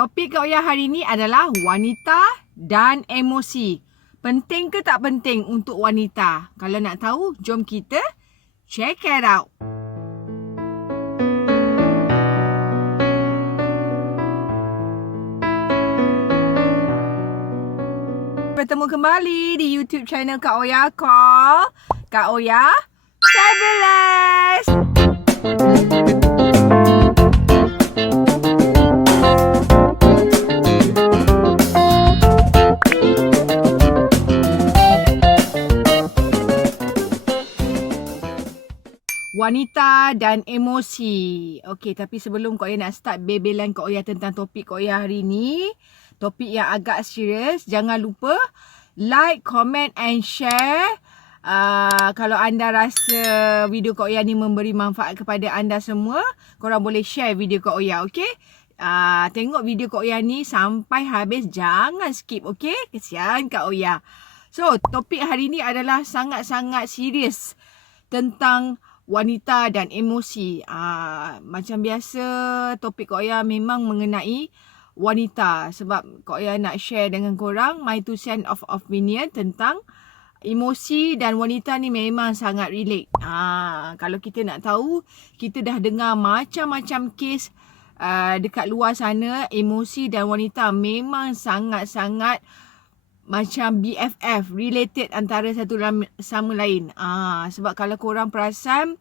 Topik Kak Oya hari ini adalah wanita dan emosi. Penting ke tak penting untuk wanita? Kalau nak tahu, jom kita check it out. Bertemu kembali di YouTube channel Kak Oya Call Kak Oya Fabulous. Wanita dan emosi. Okey, tapi sebelum Kak Oya nak start bebelan Kak Oya tentang topik Kak Oya hari ni, topik yang agak serius, jangan lupa like, comment and share. Kalau anda rasa video Kak Oya ni memberi manfaat kepada anda semua, korang boleh share video Kak Oya, okey? Tengok video Kak Oya ni sampai habis, jangan skip, okey? Kesian Kak Oya. So, topik hari ni adalah sangat-sangat serius tentang wanita dan emosi. Macam biasa, topik Kak Oya memang mengenai wanita. Sebab Kak Oya nak share dengan korang my 2 cents of opinion tentang emosi dan wanita ni memang sangat relate. Kalau kita nak tahu, kita dah dengar macam-macam kes dekat luar sana. Emosi dan wanita memang sangat-sangat macam BFF, related antara satu sama lain. Sebab kalau korang perasan,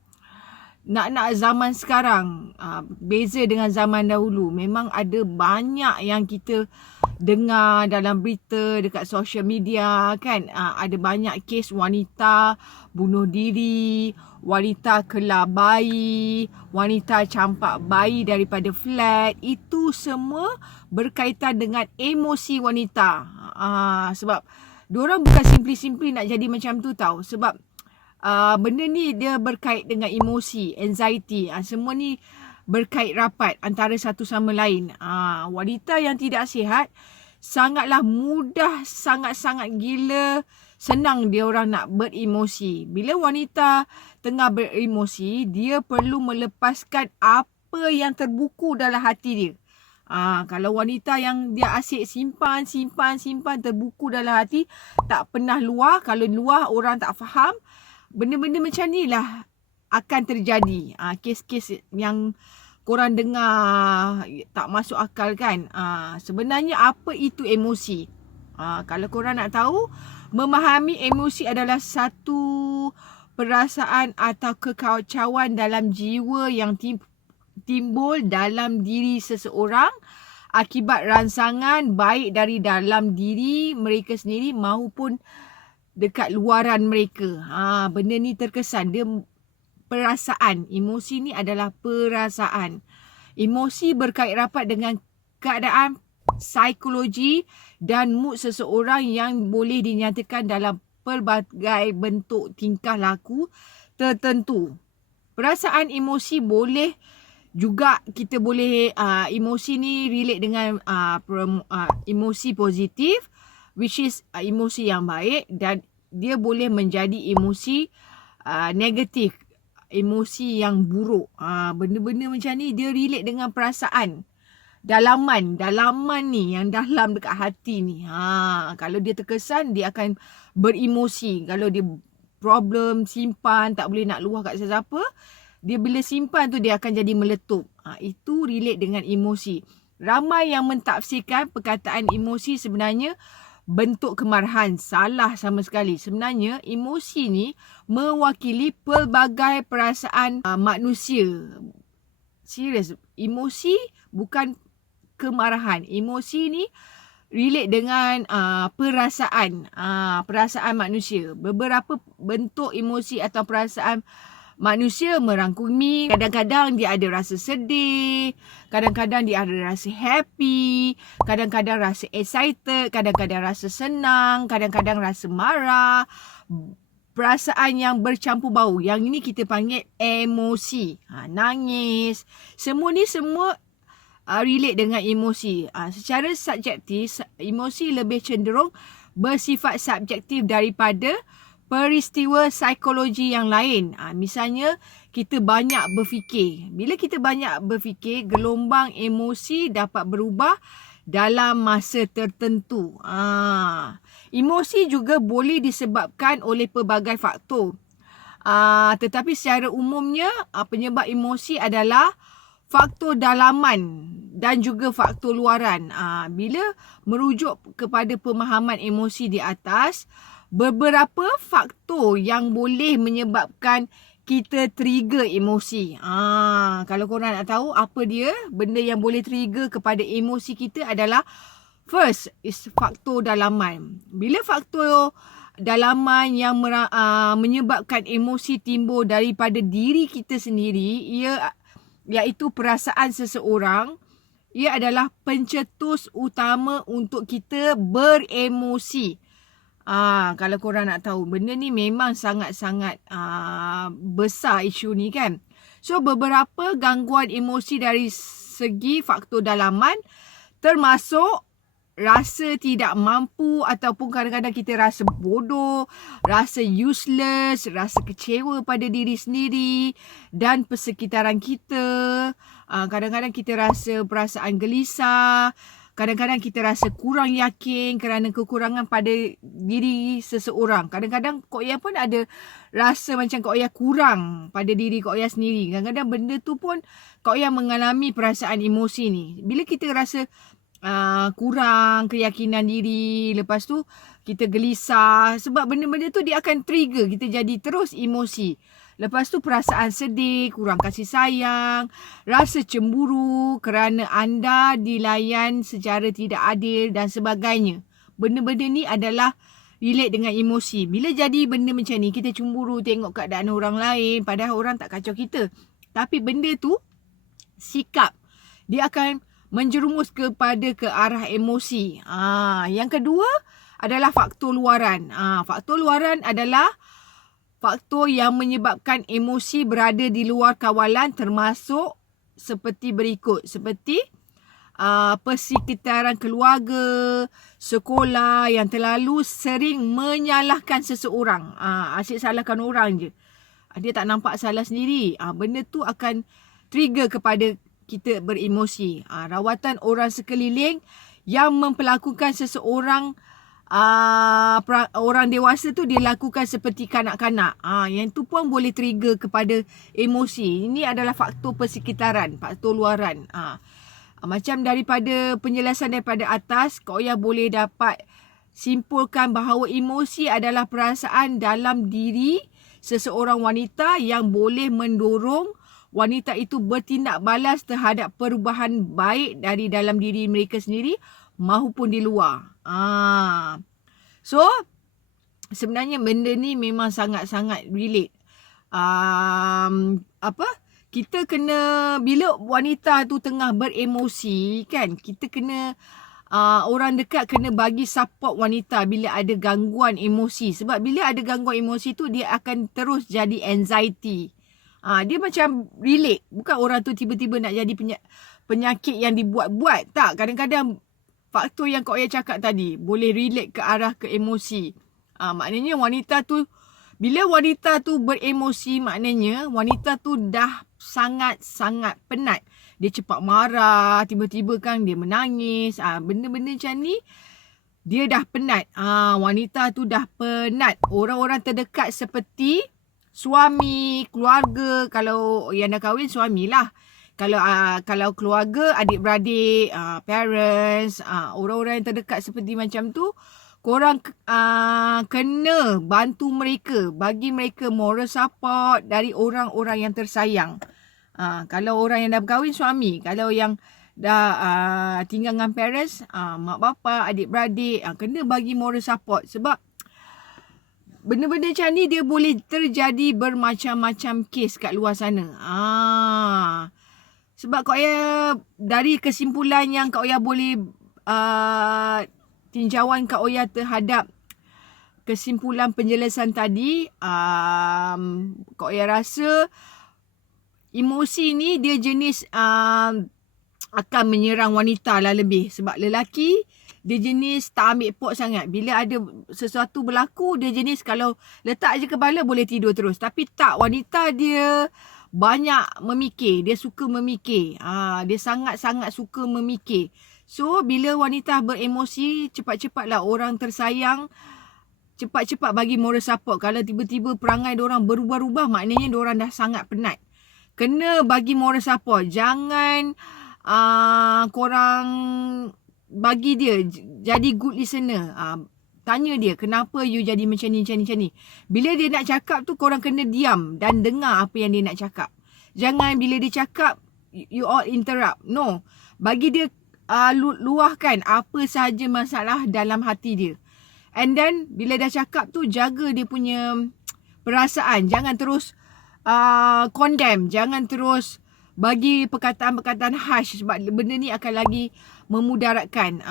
nak zaman sekarang, beza dengan zaman dahulu. Memang ada banyak yang kita dengar dalam berita, dekat social media kan. Ada banyak kes wanita bunuh diri, wanita kelar bayi, wanita campak bayi daripada flat. Itu semua berkaitan dengan emosi wanita. Sebab diorang bukan simply nak jadi macam tu tau. Sebab benda ni dia berkait dengan emosi, anxiety. Semua ni berkait rapat antara satu sama lain. Wanita yang tidak sihat sangatlah mudah, sangat-sangat gila senang dia orang nak beremosi. Bila wanita tengah beremosi, dia perlu melepaskan apa yang terbuku dalam hati dia. Kalau wanita yang dia asyik simpan terbuku dalam hati, tak pernah luar. Kalau luar orang tak faham, benda-benda macam ni lah akan terjadi. Kes-kes yang korang dengar tak masuk akal kan. Sebenarnya apa itu emosi? Kalau korang nak tahu, memahami emosi adalah satu perasaan atau kekacauan dalam jiwa yang timbul dalam diri seseorang akibat rangsangan baik dari dalam diri mereka sendiri maupun dekat luaran mereka. Benda ni terkesan. Dia perasaan. Emosi ni adalah perasaan. Emosi berkait rapat dengan keadaan psikologi dan mood seseorang yang boleh dinyatakan dalam pelbagai bentuk tingkah laku tertentu. Perasaan emosi boleh juga kita boleh emosi ni relate dengan emosi positif, which is emosi yang baik, dan dia boleh menjadi emosi negatif, emosi yang buruk. Benda-benda macam ni dia relate dengan perasaan. Dalaman ni yang dalam dekat hati ni. Kalau dia terkesan, dia akan beremosi. Kalau dia problem, simpan, tak boleh nak luah kat sesiapa, dia bila simpan tu dia akan jadi meletup. Itu relate dengan emosi. Ramai yang mentafsirkan perkataan emosi sebenarnya bentuk kemarahan. Salah sama sekali. Sebenarnya emosi ni mewakili pelbagai perasaan manusia. Serius, emosi bukan kemarahan. Emosi ni relate dengan perasaan manusia. Beberapa bentuk emosi atau perasaan manusia merangkumi. Kadang-kadang dia ada rasa sedih, kadang-kadang dia ada rasa happy, kadang-kadang rasa excited, kadang-kadang rasa senang, kadang-kadang rasa marah. Perasaan yang bercampur bau. Yang ini kita panggil emosi. Nangis. Semua ni semua relate dengan emosi. Secara subjektif, emosi lebih cenderung bersifat subjektif daripada peristiwa psikologi yang lain. Misalnya, kita banyak berfikir. Bila kita banyak berfikir, gelombang emosi dapat berubah dalam masa tertentu. Emosi juga boleh disebabkan oleh pelbagai faktor. Tetapi secara umumnya penyebab emosi adalah faktor dalaman dan juga faktor luaran. Bila merujuk kepada pemahaman emosi di atas, beberapa faktor yang boleh menyebabkan kita trigger emosi. Kalau korang nak tahu apa dia, benda yang boleh trigger kepada emosi kita adalah first is faktor dalaman. Bila faktor dalaman yang menyebabkan emosi timbul daripada diri kita sendiri, iaitu perasaan seseorang, ia adalah pencetus utama untuk kita beremosi. Kalau korang nak tahu, benda ni memang sangat-sangat besar isu ni kan. So, beberapa gangguan emosi dari segi faktor dalaman termasuk rasa tidak mampu ataupun kadang-kadang kita rasa bodoh, rasa useless, rasa kecewa pada diri sendiri dan persekitaran kita. Kadang-kadang kita rasa perasaan gelisah. Kadang-kadang kita rasa kurang yakin kerana kekurangan pada diri seseorang. Kadang-kadang Kak Oya pun ada rasa macam Kak Oya kurang pada diri Kak Oya sendiri. Kadang-kadang benda tu pun Kak Oya mengalami perasaan emosi ni. Bila kita rasa kurang keyakinan diri, lepas tu kita gelisah. Sebab benda-benda tu dia akan trigger kita jadi terus emosi. Lepas tu perasaan sedih, kurang kasih sayang, rasa cemburu kerana anda dilayan secara tidak adil dan sebagainya. Benda-benda ni adalah relate dengan emosi. Bila jadi benda macam ni, kita cemburu tengok keadaan orang lain padahal orang tak kacau kita. Tapi benda tu, sikap, dia akan menjerumus ke arah emosi. Yang kedua adalah faktor luaran. Faktor luaran adalah faktor yang menyebabkan emosi berada di luar kawalan, termasuk seperti berikut. Seperti persekitaran keluarga, sekolah yang terlalu sering menyalahkan seseorang. Asyik salahkan orang je. Dia tak nampak salah sendiri. Benda tu akan trigger kepada kita beremosi. Rawatan orang sekeliling yang memperlakukan seseorang, orang dewasa tu dia lakukan seperti kanak-kanak. Yang tu pun boleh trigger kepada emosi. Ini adalah faktor persekitaran, faktor luaran. Macam daripada penjelasan daripada atas, Kak Oya boleh dapat simpulkan bahawa emosi adalah perasaan dalam diri seseorang wanita yang boleh mendorong wanita itu bertindak balas terhadap perubahan baik dari dalam diri mereka sendiri maupun di luar. So, sebenarnya benda ni memang sangat-sangat relate. Kita kena, bila wanita tu tengah beremosi kan, kita kena, orang dekat kena bagi support wanita bila ada gangguan emosi. Sebab bila ada gangguan emosi tu, dia akan terus jadi anxiety. Dia macam relate. Bukan orang tu tiba-tiba nak jadi penyakit yang dibuat-buat. Tak, kadang-kadang faktor yang Kak Oya cakap tadi boleh relate ke arah ke emosi. Maknanya wanita tu, bila wanita tu beremosi, maknanya wanita tu dah sangat-sangat penat. Dia cepat marah, tiba-tiba kan dia menangis. Benda-benda macam ni, dia dah penat. Wanita tu dah penat. Orang-orang terdekat seperti suami, keluarga, kalau yang dah kahwin suamilah. Kalau keluarga, adik-beradik, parents, orang-orang yang terdekat seperti macam tu, korang kena bantu mereka, bagi mereka moral support dari orang-orang yang tersayang. Kalau orang yang dah berkahwin, suami. Kalau yang dah tinggal dengan parents, mak bapa, adik-beradik, kena bagi moral support. Sebab benda-benda macam ni dia boleh terjadi bermacam-macam kes kat luar sana. Sebab Kak Oya, dari kesimpulan yang Kak Oya boleh tinjauan Kak Oya terhadap kesimpulan penjelasan tadi, Kak Oya rasa emosi ni dia jenis akan menyerang wanita lah lebih. Sebab lelaki dia jenis tak ambil pot sangat. Bila ada sesuatu berlaku, dia jenis kalau letak je kepala boleh tidur terus. Tapi tak, wanita dia banyak memikir. Dia suka memikir. Dia sangat-sangat suka memikir. So, bila wanita beremosi, cepat-cepatlah orang tersayang, cepat-cepat bagi moral support. Kalau tiba-tiba perangai diorang berubah-ubah, maknanya diorang dah sangat penat. Kena bagi moral support. Jangan korang bagi dia jadi good listener. Tanya dia, kenapa you jadi macam ni. Bila dia nak cakap tu, korang kena diam dan dengar apa yang dia nak cakap. Jangan bila dia cakap, you all interrupt. No. Bagi dia luahkan apa sahaja masalah dalam hati dia. And then, bila dah cakap tu, jaga dia punya perasaan. Jangan terus condemn. Jangan terus bagi perkataan-perkataan harsh. Sebab benda ni akan lagi memudaratkan.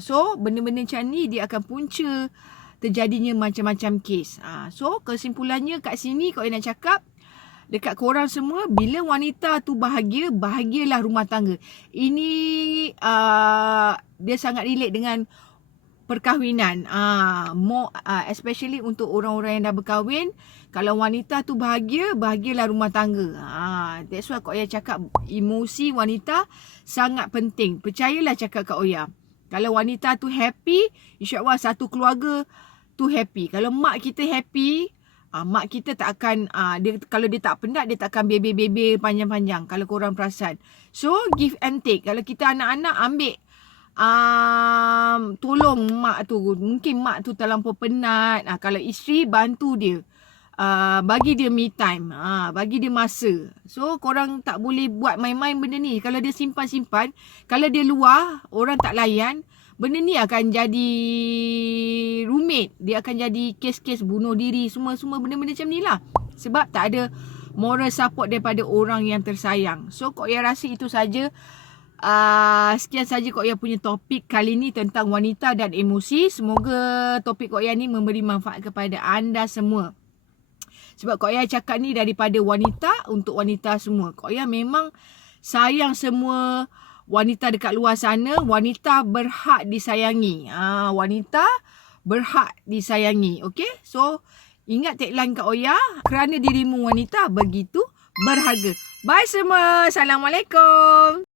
So, benda-benda macam ni dia akan punca terjadinya macam-macam kes. So, kesimpulannya kat sini kalau nak cakap dekat korang semua, bila wanita tu bahagia, bahagialah rumah tangga. Ini dia sangat relate dengan perkahwinan. Especially untuk orang-orang yang dah berkahwin. Kalau wanita tu bahagia, bahagialah rumah tangga. That's why Kak Oya cakap emosi wanita sangat penting. Percayalah cakap Kak Oya. Kalau wanita tu happy, insyaAllah satu keluarga tu happy. Kalau mak kita happy, mak kita tak akan, kalau dia tak penat, dia tak akan bebe-bebe panjang-panjang. Kalau korang perasan. So, give and take. Kalau kita anak-anak ambil tolong mak tu. Mungkin mak tu terlampau penat. Kalau isteri, bantu dia. Bagi dia me time. Bagi dia masa. So, korang tak boleh buat main-main benda ni. Kalau dia simpan-simpan, kalau dia luar, orang tak layan, benda ni akan jadi rumit. Dia akan jadi kes-kes bunuh diri. Semua benda-benda macam ni lah. Sebab tak ada moral support daripada orang yang tersayang. So, Kak Oya rasa itu saja. Sekian saja Kak Oya punya topik kali ni tentang wanita dan emosi. Semoga topik Kak Oya ni memberi manfaat kepada anda semua. Sebab Kak Oya cakap ni daripada wanita untuk wanita semua. Kak Oya memang sayang semua wanita dekat luar sana. Wanita berhak disayangi. Wanita berhak disayangi. Okay? So, ingat tagline Kak Oya. Kerana dirimu wanita begitu berharga. Bye semua. Assalamualaikum.